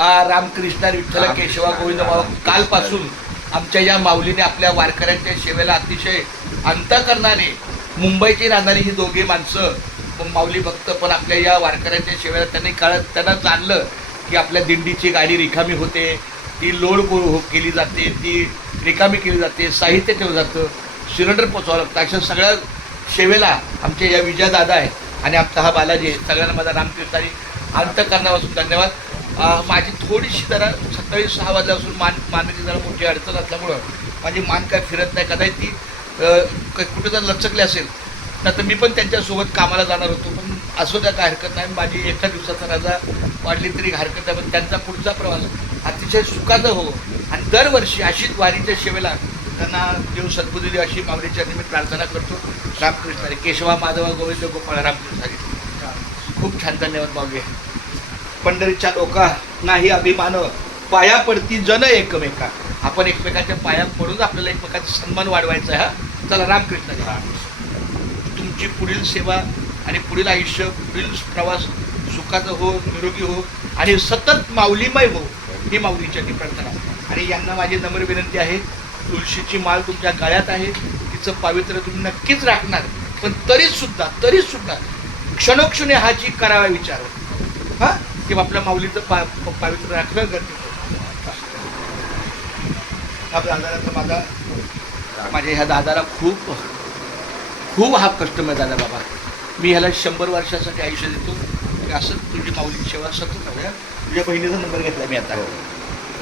रामकृष्ण विठ्ठल केशवा गोविंद कालपासून आमच्या या माऊलीने आपल्या वारकऱ्यांच्या सेवेला अतिशय अंतःकरणाने मुंबईची राहणारी ही दोघे माणसं माऊली भक्त पण आपल्या या वारकऱ्यांच्या सेवेला त्यांना जाणलं की आपल्या दिंडीची गाडी रिकामी होते, ती लोड केली जाते, ती रिकामी केली जाते, साहित्य ठेवलं जातं, सिलेंडर पोचवावं लागतं. अशा सगळ्या सेवेला आमच्या या विजयदादा आहे आणि आमचा हा बालाजी आहे. सगळ्यांना माझा रामकृष्णारी अंतःकरणापासून धन्यवाद. माझी थोडीशी जरा सकाळी 6 वाजल्यापासून मानण्याची जरा मोठी अडचण असल्यामुळं माझी मान काय फिरत नाही. कदाचित ती कुठे जर लचकली असेल तर मी पण त्यांच्यासोबत कामाला जाणार होतो, पण असो द्या काय हरकत नाही. माझी एका दिवसाचा रजा वाढली तरी हरकत नाही, पण त्यांचा पुढचा प्रवास अतिशय सुखाचा हो आणि दरवर्षी अशीच वारीच्या सेवेला त्यांना देव सद्बुद्धी देव अशी माऊलीच्या मी प्रार्थना करतो. रामकृष्ण केशवा माधवा गोविंद गोपाळ रामकृष्ण. खूप छान धन्यवाद माऊली. पंढरीच्या लोका नाही अभिमान पाया पडती जन एकमेका. आपण एकमेकाच्या पाया पडून आपल्याला एकमेकाचा सन्मान वाढवायचा आहे. हा चला रामकृष्ण. तुमची पुढील सेवा आणि पुढील आयुष्य पुढील प्रवास सुखाचं हो, निरोगी हो आणि सतत माऊलीमय हो ही माऊलीच्या प्रार्थना. आणि यांना माझी नम्र विनंती आहे, तुळशीची माळ तुमच्या गळ्यात आहे, तिचं पावित्र्य तुम्ही नक्कीच राखणार, पण तरीसुद्धा क्षणोक्षणी हाची करावा विचार हां की आपल्या माऊलीचं पावित्र्य राखणं गरजेचं. माझ्या ह्या दादाला खूप हा कस्टमर दादा बाबा. मी ह्याला 100 वर्षासाठी आयुष्य देतो. असं तुझी माऊलीची सेवा सतत हव्या. तुझ्या बहिणीचा नंबर घेतला मी आता.